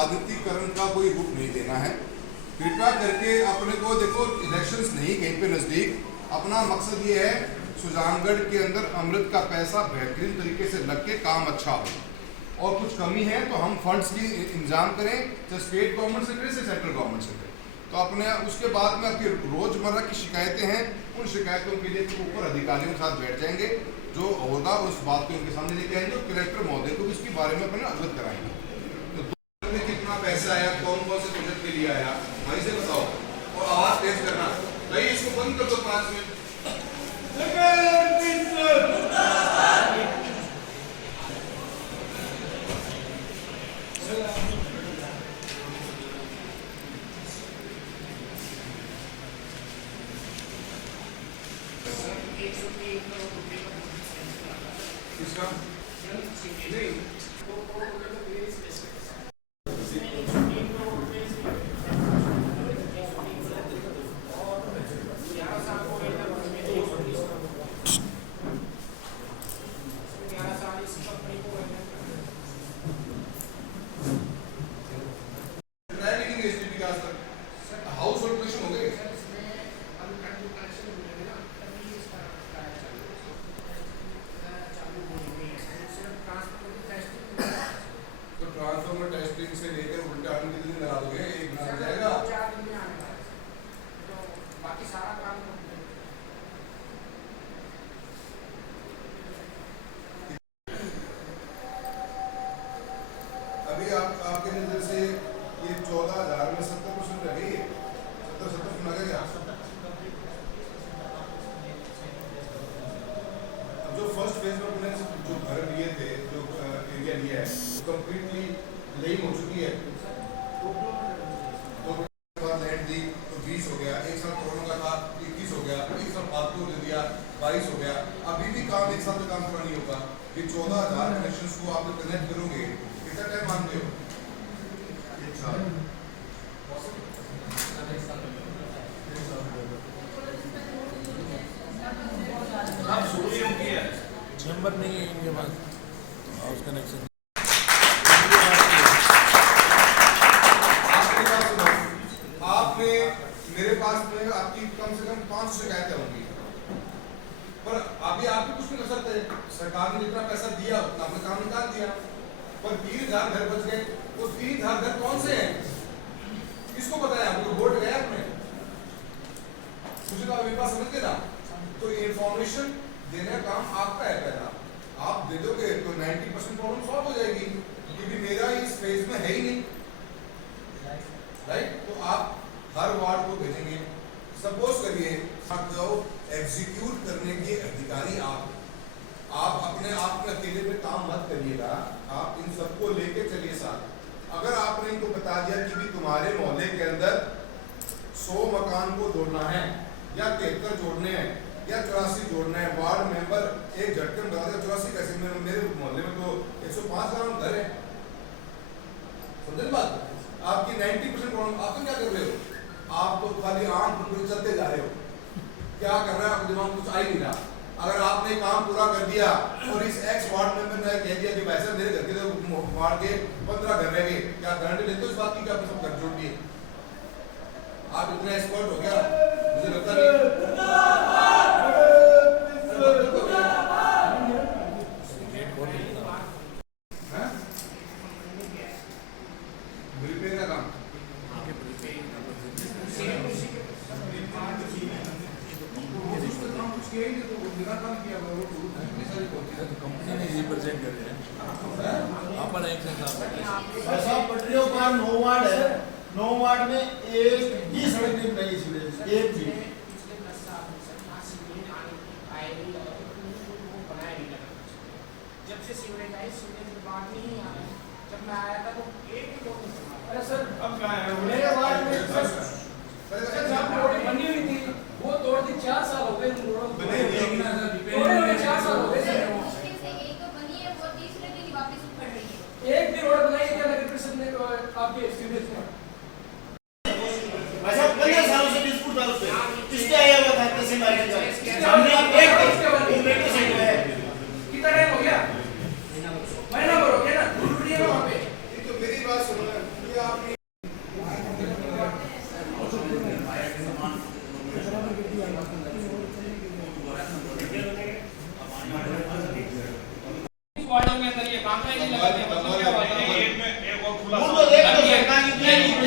राजनीतिकरण का कोई रूप नहीं देना है। कृपया करके अपने को देखो, इलेक्शंस नहीं कहीं पे नज़दीक, अपना मकसद ये है सुजानगढ़ के अंदर अमृत का पैसा बेहतरीन तरीके से लग के काम अच्छा हो, और कुछ कमी है तो हम फंड्स की इंतजाम करें, चाहे स्टेट गवर्नमेंट से करें, चाहे सेंट्रल गवर्नमेंट से करें। तो अपने उसके बाद में आपकी रोज़मर्रा की शिकायतें हैं, उन शिकायतों के लिए ऊपर अधिकारियों के साथ बैठ जाएंगे, जो होगा उस बात को उनके सामने लेके आएंगे, और कलेक्टर महोदय को भी इसके बारे में अपने अवगत कराएंगे। तो कितना पैसा आया, कौन कौन से प्रोजेक्ट के लिए आया, भाई से बताओ, और आवाज़ तेज करना भाई, इसको बंद कर दो 5 मिनट। किसका नहीं हाउस होल्ड कनेक्शन हो गए। ट्रांसफॉर्मर टेस्टिंग से लेकर उल्टा आने के दिन लगा दोगे, एक बना जाएगा, तो बाकी सारा काम अभी आपके नजर से ये 14,000 में 70% रह गई, 70% लगेगा। अब जो फर्स्ट फेज में अपने जो घर लिए थे, जो एरिया लिया है, वो कम्प्लीटली लेइंग हो चुकी है। लैंड दी तो 20 हो गया, एक साल कोरोना का था 21 हो गया, एक साल फालतू दे दिया 22 हो गया, अभी भी काम एक साल में काम पूरा नहीं होगा। ये 14,000 कनेक्शन को आप कनेक्ट करोगे, कितना टाइम मांगते हो? एक साल। चैम्बर नहीं है इनके पास हाउस कनेक्शन। आपने मेरे पास में आपकी कम से कम 5 शिकायतें होंगी, पर अभी आप भी कुछ नहीं कर सकते। सरकार ने जितना पैसा दिया उतना आपने काम निकाल दिया, पर 3,000 घर बच गए। वो 3,000 घर कौन से हैं, किसको पता है? आपको वोट गया आपने, मुझे तो अभी पास समझ के ना, तो इंफॉर्मेशन देने का काम आपका है। पहला आप दे दोगे तो 90% प्रॉब्लम सॉल्व हो जाएगी, क्योंकि मेरा इस फेज में है ही नहीं, राइट? तो आप हर वार्ड को भेजेंगे। सपोज करिए एग्जीक्यूट करने के अधिकारी आप अपने आप में अकेले में काम मत करिएगा, आप इन सबको लेके चलिए साथ। अगर आपने इनको बता दिया कि भी तुम्हारे मोहल्ले के अंदर 100 मकान को जोड़ना है, या 73 जोड़ने हैं, या 84 जोड़ना है, वार्ड मेंबर एक झटके में बता दे 84 कैसे, मेरे मोहल्ले में तो 105 गाँव घर है, समझे बात? आपकी 90% प्रॉब्लम, आप तो क्या कर रहे हो? आप तो खाली आंख बंद चलते जा रहे हो, क्या कर रहे हैं आपके दिमाग में कुछ आ ही नहीं रहा। अगर आपने काम पूरा कर दिया और इस एक्स वार्ड मेंबर ने कह दिया कि भाई साहब मेरे घर के तो वार्ड के 15 घर रह गए, क्या गारंटी लेते हो इस बात की कि आपने सब घर जोड़ दिए? आप इतना एक्सपर्ट हो गया, मुझे लगता नहीं। बिल का काम कंपनी ने रिप्रेजेंट कर रहे हैं अपन एक ऐसा पटरियों का 9 वार्ड है, 9 वार्ड में एक भी सड़क नहीं बनाई सीवरेज, एक भी। जब से सीवरेज आई, सीवरेज की बात नहीं आ रही। जब मैं आया था तो एक भी लोग नहीं। अरे सर अब क्या है मेरे वार्ड में जब रोड बनी हुई थी वो तोड़ दी, 4 साल हो गए रोड बने हुए, 4 साल हो गए। एक भी रोड बनाई क्या नगर परिषद ने आपके सीवरेज में? वैसा 15 सालों से डिस्प्यूट था उस पे, इसके आया हुआ था तहसील मार्केट का, हमने एक मीटर से है। कितना टाइम हो गया? महीना भर हो गया ना, ढूंढ रही है वहाँ पे। तो मेरी बात सुनो, ये वार्डों में अंदर ये काम नहीं लगाते हैं, मतलब क्या बात है? वो तो देख लो सरकार की क्या नहीं है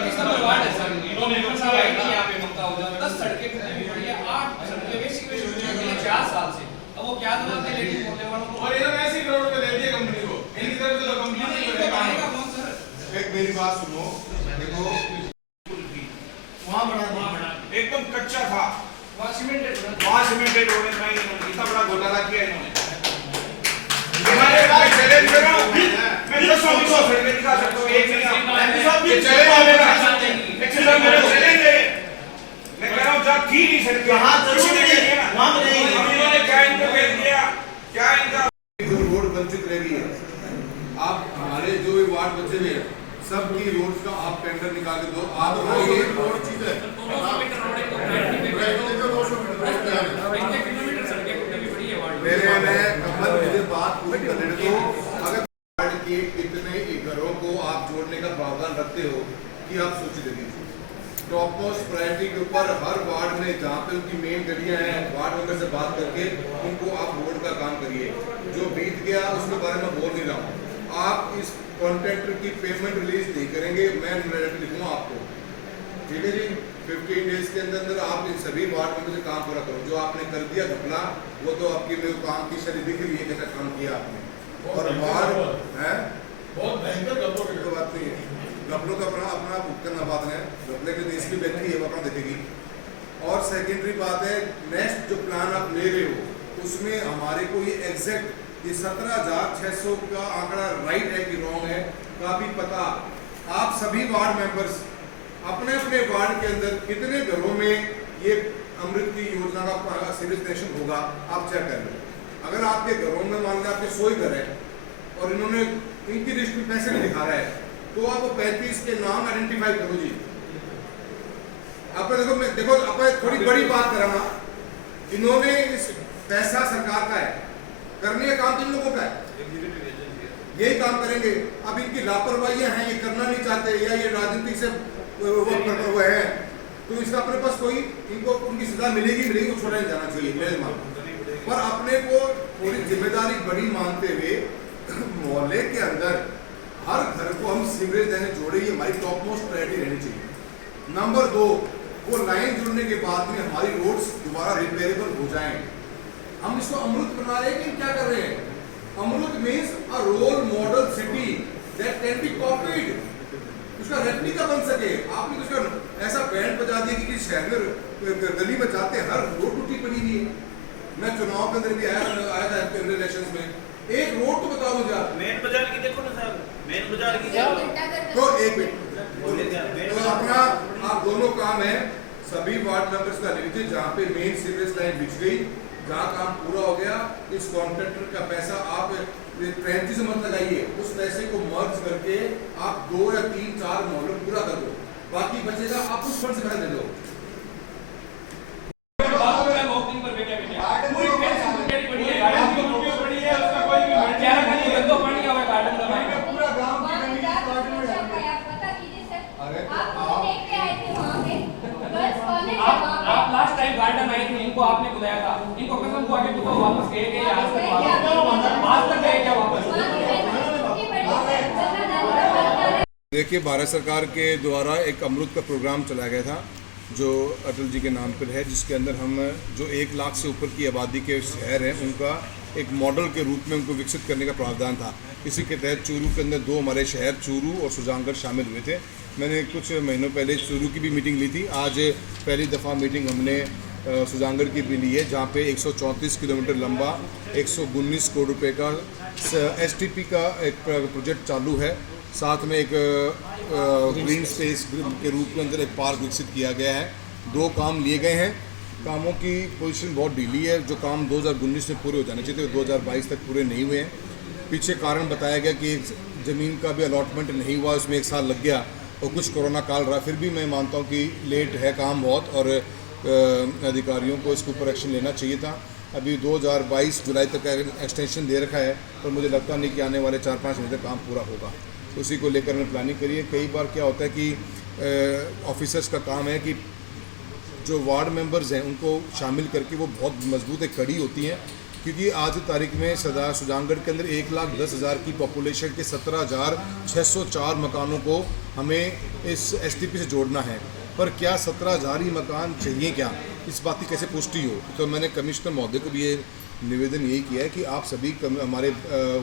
किस नंबर वार्ड है सर? इन्होंने साहब आई थी यहाँ पे ममता हो जाए 10 सड़कें टूटी हुई पड़ी है, 8 सड़कें बेसिक में शुरू हुई है 4 साल से। अब वो क्या दबाते लेकिन बोलने वालों को और इन्होंने ऐसी करोड़ रुपए दे दिए कंपनी को, इनकी तरफ से तो कंपनी नहीं इनको करेगा। बनाएगा कौन सर? एक मेरी बात सुनो, देखो वहाँ बढ़ा दी एकदम कच्चा था, वहाँ सीमेंटेड बना वहाँ सीमेंटेड होने में इन्होंने इतना बड़ा घोटाला किया इन्होंने। हमारे मैं चैलेंज कर रहा हूँ, मैं 10 सड़कें दिखा सकता हूँ, एक नहीं आप ये चैलेंज है मेरा, मेरा चैलेंज है। मैं कह रहा हूँ जहाँ थी नहीं सड़कें, जहाँ जरूर किसी ने नहीं, किया ना। वहाँ नहीं। अब इन्होंने क्या इनको कह दिया, क्या इनका जो रोड वंचित रह गई है, आप हमारे जो भी वार्ड बचे हुए हैं सबकी रोड का आप टेंडर निकाल के दो। आप ये रोड चीज है, 200 मीटर रोड है, 2 किलोमीटर सड़कें टूटी हुई पड़ी है वार्ड में। मेरे में कमल मुझे बात पूरी करने दो। अगर वार्ड के कितने घरों को आप जोड़ने का प्रावधान रखते हो कि आप सूची दे दीजिए। टॉप मोस्ट प्रायोरिटी के ऊपर हर वार्ड में जहाँ पे उनकी मेन गलियां हैं, वार्ड मेंबर से बात करके उनको आप रोड का काम करिए। जो बीत गया उसके बारे में बोल नहीं रहा हूँ। आप इस कॉन्ट्रैक्टर की पेमेंट रिलीज नहीं करेंगे, मैं लिखूंगा आपको, ठीक है जी। 15 डेज के अंदर अंदर आप इन सभी वार्ड मेंबर से काम पूरा करो। जो आपने कर दिया घपला, वो तो आपकी मेरे काम की शरीर दिख रही है कैसा काम किया आपने। और वार्ड है बहुत भयंकर गड़बड़ कोई बात नहीं है, घपलों का अपना अपना भुगतान बात है, घपले के देश की व्यक्ति है वो अपना देखेगी। और सेकेंडरी बात है, नेक्स्ट जो प्लान आप ले रहे हो उसमें हमारे को ये एग्जैक्ट ये 17,600 का आंकड़ा राइट है कि रॉन्ग है काफी पता। आप सभी वार्ड मेंबर्स अपने अपने वार्ड के अंदर कितने घरों में ये अमृत की योजना का सीरीज कनेक्शन होगा आप चेक कर लो। अगर आपके घरों में मान लो आपके 100 ही घर है और इन्होंने इनकी लिस्ट में पैसे नहीं दिखा रहा है तो आप 35 के नाम आइडेंटिफाई करो जी। आप देखो आप थोड़ी बड़ी बात कराना, इन्होंने इस पैसा सरकार का है, करने का काम इन लोगों का है, यही काम करेंगे। अब इनकी लापरवाहियां हैं, ये करना नहीं चाहते या ये राजनीति से वो है, तो इसका अपने पास कोई इनको उनकी सजा मिलेगी मिलेगी, छोड़ा नहीं जाना चाहिए मेरे दिमाग में। पर अपने को थोड़ी जिम्मेदारी बड़ी मानते हुए मोहल्ले के अंदर हर घर को हम सीवरेज देने जोड़े, ये हमारी टॉप मोस्ट प्रायोरिटी रहनी चाहिए। नंबर 2, वो लाइन जुड़ने के बाद में हमारी रोड्स दोबारा रिपेयरेबल हो जाएं। हम इसको अमृत बना रहे हैं कि क्या कर रहे हैं? Amrit means a role model city that can be copied, उसका रेप्लिका बन सके। आपने उसका ऐसा बैंड बजा दिया कि शहर में गली में जाते हर रोड टूटी पड़ी हुई है। मैं चुनाव के अंदर भी आया था इलेक्शन में, एक रोड तो बताओ मुझे आप। मेन बाजार की देखो ना साहब, मेन बाजार की तो एक मिनट तो अपना आप दोनों काम है सभी वार्ड मेंबर्स का ले लीजिए। जहाँ पे मेन सीवरेज लाइन बिछ गई, जहाँ काम पूरा हो गया, इस कॉन्ट्रैक्टर का पैसा आप 35 से मत लगाइए, उस पैसे को मर्ज करके आप 2 या 3 4 मोहल्लों पूरा कर दो, बाकी बचेगा आप उस फंड से पैसा दे दो। आप लास्ट टाइम गार्डन आए थे, इनको आपने बुलाया था, इनको कसम को आगे तो वापस गए क्या आज तक गए क्या वापस? देखिए, भारत सरकार के द्वारा एक अमृत का प्रोग्राम चलाया गया था जो अटल जी के नाम पर है, जिसके अंदर हम जो 1 लाख से ऊपर की आबादी के शहर हैं उनका एक मॉडल के रूप में उनको विकसित करने का प्रावधान था। इसी के तहत चूरू के अंदर 2 हमारे शहर चूरू और सुजानगढ़ शामिल हुए थे। मैंने कुछ महीनों पहले चूरू की भी मीटिंग ली थी। आज पहली दफ़ा मीटिंग हमने सुजानगढ़ की भी ली है, जहाँ पे 134 किलोमीटर लंबा 119 करोड़ रुपए का STP का एक प्रोजेक्ट चालू है। साथ में एक ग्रीन स्पेस के रूप में अंदर एक पार्क विकसित किया गया है। 2 काम लिए गए हैं। कामों की पोजीशन बहुत ढीली है। जो काम 2019 में पूरे हो जाने चाहिए थे 2022 तक पूरे नहीं हुए हैं। पीछे कारण बताया गया कि ज़मीन का भी अलॉटमेंट नहीं हुआ, उसमें 1 साल लग गया और कुछ कोरोना काल रहा। फिर भी मैं मानता हूँ कि लेट है काम बहुत, और अधिकारियों को इसके ऊपर एक्शन लेना चाहिए था। अभी 2022 जुलाई तक का एक्सटेंशन दे रखा है, पर मुझे लगता नहीं कि आने वाले 4-5 महीने तक काम पूरा होगा। उसी को लेकर हमने प्लानिंग करी है। कई बार क्या होता है कि ऑफिसर्स का काम है कि जो वार्ड मेंबर्स हैं उनको शामिल करके वो बहुत मजबूत एक कड़ी होती हैं, क्योंकि आज की तारीख में सुजानगढ़ के अंदर 1,10,000 की पॉपुलेशन के 17,604 मकानों को हमें इस STP से जोड़ना है। पर क्या 17,000 ही मकान चाहिए क्या, इस बात की कैसे पुष्टि हो? तो मैंने कमिश्नर महोदय को भी ये निवेदन यही किया है कि आप सभी हमारे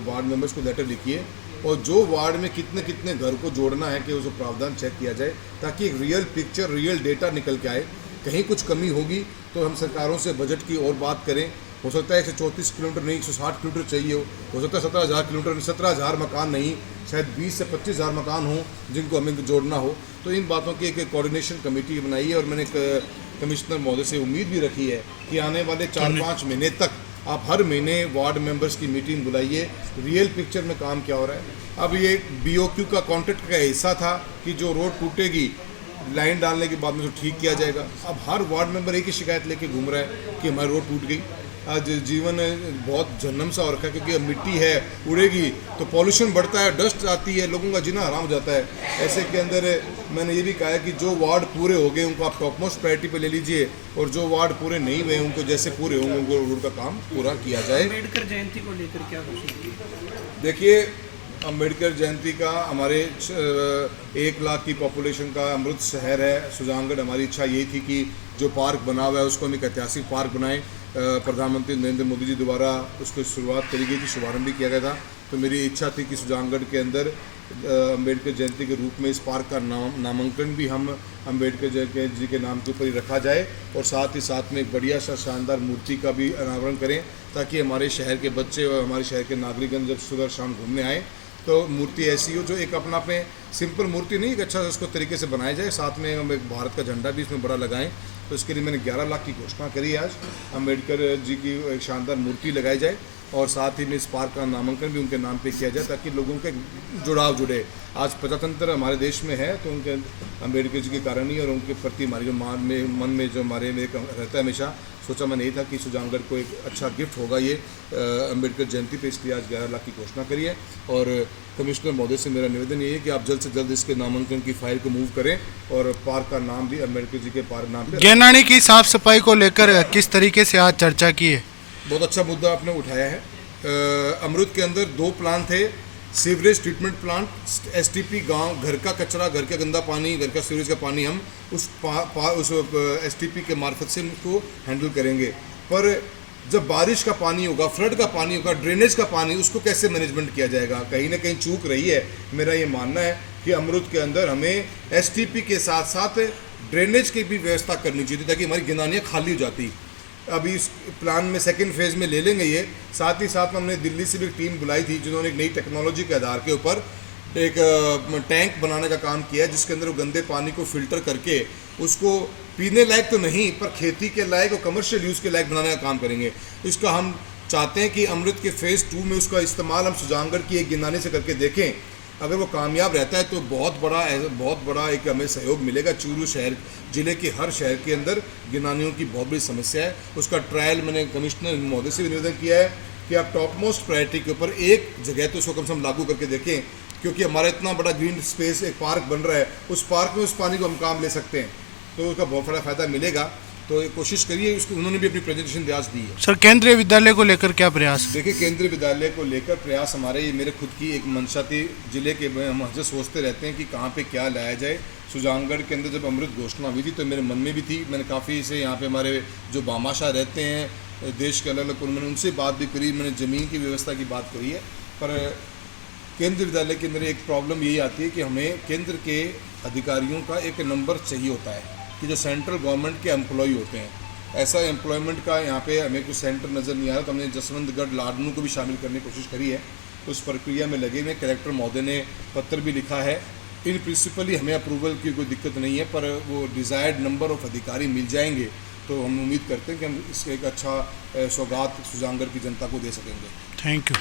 वार्ड मेंबर्स को लेटर लिखिए और जो वार्ड में कितने कितने घर को जोड़ना है कि उसको प्रावधान चेक किया जाए, ताकि एक रियल पिक्चर, रियल डेटा निकल के आए। कहीं कुछ कमी होगी तो हम सरकारों से बजट की और बात करें। हो सकता है 134 किलोमीटर नहीं 160 किलोमीटर चाहिए हो सकता है 17,000 किलोमीटर 17,000 मकान नहीं, शायद 20 से 25,000 मकान हो जिनको हमें जोड़ना हो। तो इन बातों की एक कोऑर्डिनेशन कमेटी बनाई है और मैंने कमिश्नर महोदय से उम्मीद भी रखी है कि आने वाले 4-5 महीने तक आप हर महीने वार्ड मेंबर्स की मीटिंग बुलाइए, रियल पिक्चर में काम क्या हो रहा है। अब ये BOQ का कॉन्ट्रैक्ट का हिस्सा था कि जो रोड टूटेगी लाइन डालने के बाद में तो ठीक किया जाएगा। अब हर वार्ड मेंबर एक ही शिकायत लेके घूम रहा है कि हमारी रोड टूट गई। आज जीवन बहुत जहन्नम सा हो रखा है, क्योंकि अब मिट्टी है उड़ेगी तो पॉल्यूशन बढ़ता है, डस्ट आती है, लोगों का जीना हराम हो जाता है। ऐसे के अंदर मैंने ये भी कहा है कि जो वार्ड पूरे हो गए उनको आप टॉप मोस्ट प्रायोरिटी पे ले लीजिए और जो वार्ड पूरे नहीं हुए उनको जैसे पूरे होंगे उनको रोड का काम पूरा किया जाए। अम्बेडकर जयंती को लेकर क्या घोषणा? देखिए, अम्बेडकर जयंती का हमारे 1 लाख की पॉपुलेशन का अमृत शहर है सुजानगढ़। हमारी इच्छा यही थी कि जो पार्क बना हुआ है उसको हम एक ऐतिहासिक पार्क बनाएं। प्रधानमंत्री नरेंद्र मोदी जी द्वारा उसको शुरुआत करी गई थी, शुभारंभ भी किया गया था। तो मेरी इच्छा थी कि सुजानगढ़ के अंदर अम्बेडकर जयंती के रूप में इस पार्क का नामांकन भी हम अम्बेडकर जी के नाम के ऊपर ही रखा जाए और साथ ही साथ में एक बढ़िया सा शानदार मूर्ति का भी अनावरण करें, ताकि हमारे शहर के बच्चे और हमारे शहर के नागरिकगण जब सुबह शाम घूमने आए तो मूर्ति ऐसी हो जो एक अपना पे सिंपल मूर्ति नहीं, एक अच्छा उसको तरीके से बनाया जाए। साथ में हम एक भारत का झंडा भी इसमें बड़ा लगाएं। तो इसके लिए मैंने 11 लाख की घोषणा करी है। आज अम्बेडकर जी की एक शानदार मूर्ति लगाई जाए और साथ ही में इस पार्क का नामांकन भी उनके नाम पे किया जाए, ताकि लोगों के जुड़ाव जुड़े। आज प्रजातंत्र हमारे देश में है तो उनके अम्बेडकर जी के कारण ही और उनके प्रति हमारी जो मन में जो हमारे में रहता है हमेशा, सोचा मैंने यही था कि सुजानगढ़ को एक अच्छा गिफ्ट होगा ये अम्बेडकर जयंती पे, इसलिए आज 11 लाख की घोषणा करी है। और कमिश्नर महोदय से मेरा निवेदन ये है कि आप जल्द से जल्द इसके नामांकन की फाइल को मूव करें और पार्क का नाम भी अम्बेडकर जी के पार्क नाम पे। गैनानी की साफ सफाई को लेकर किस तरीके से आज चर्चा की है? बहुत अच्छा मुद्दा आपने उठाया है। अमृत के अंदर 2 प्लान थे, सीवरेज ट्रीटमेंट प्लांट, STP गांव, घर का कचरा, घर का गंदा पानी, घर का सीवरेज का पानी हम उस STP के मार्फत से उसको हैंडल करेंगे। पर जब बारिश का पानी होगा, फ्लड का पानी होगा, ड्रेनेज का पानी, उसको कैसे मैनेजमेंट किया जाएगा? कहीं ना कहीं चूक रही है। मेरा ये मानना है कि अमृत के अंदर हमें STP के साथ साथ ड्रेनेज की भी व्यवस्था करनी चाहिए ताकि हमारी गिनानियाँ खाली हो जाती। अभी इस प्लान में सेकंड फेज़ में ले लेंगे ये। साथ ही साथ हमने दिल्ली से भी एक टीम बुलाई थी जिन्होंने एक नई टेक्नोलॉजी के आधार के ऊपर एक टैंक बनाने का काम किया है, जिसके अंदर वो गंदे पानी को फिल्टर करके उसको पीने लायक तो नहीं पर खेती के लायक और कमर्शियल यूज़ के लायक बनाने का काम करेंगे। इसका हम चाहते हैं कि अमृत के फ़ेज़ 2 में उसका इस्तेमाल हम सुजानगढ़ की एक गिनानी से करके देखें। अगर वो कामयाब रहता है तो बहुत बड़ा एक हमें सहयोग मिलेगा। चूरू शहर ज़िले के हर शहर के अंदर गिनानियों की बहुत बड़ी समस्या है। उसका ट्रायल मैंने कमिश्नर महोदय से भी निवेदन किया है कि आप टॉप मोस्ट प्रायोरिटी के ऊपर एक जगह तो उसको कम से कम लागू करके देखें, क्योंकि हमारा इतना बड़ा ग्रीन स्पेस एक पार्क बन रहा है, उस पार्क में उस पानी को हम काम ले सकते हैं तो उसका बहुत बड़ा फ़ायदा मिलेगा। तो कोशिश करिए। उसको उन्होंने भी अपनी प्रेजेंटेशन आज दी है। सर, केंद्रीय विद्यालय को लेकर क्या प्रयास? देखिए, केंद्रीय विद्यालय को लेकर प्रयास हमारे, ये मेरे खुद की एक मंशा थी। जिले के हम हजर सोचते रहते हैं कि कहाँ पे क्या लाया जाए। सुजानगढ़ के अंदर जब अमृत घोषणा हुई थी तो मेरे मन में भी थी। मैंने काफ़ी से यहाँ पे हमारे जो बामाशाह रहते हैं देश के अलग अलग, मैंने उनसे बात भी करी, मैंने ज़मीन की व्यवस्था की बात करी है। पर केंद्रीय विद्यालय के अंदर एक प्रॉब्लम यही आती है कि हमें केंद्र के अधिकारियों का एक नंबर चाहिए होता है कि जो सेंट्रल गवर्नमेंट के एम्प्लॉय होते हैं। ऐसा एम्प्लॉयमेंट का यहाँ पे हमें कुछ सेंटर नज़र नहीं आ रहा। तो हमने जसवंतगढ़ लाडनू को भी शामिल करने की कोशिश करी है, उस प्रक्रिया में लगे हुए। कलेक्टर महोदय ने पत्र भी लिखा है। इन प्रिंसिपली हमें अप्रूवल की कोई दिक्कत नहीं है, पर वो डिज़ायर्ड नंबर ऑफ अधिकारी मिल जाएंगे तो हम उम्मीद करते हैं कि हम इसका एक अच्छा सौगात सुजानगढ़ की जनता को दे सकेंगे। Thank you.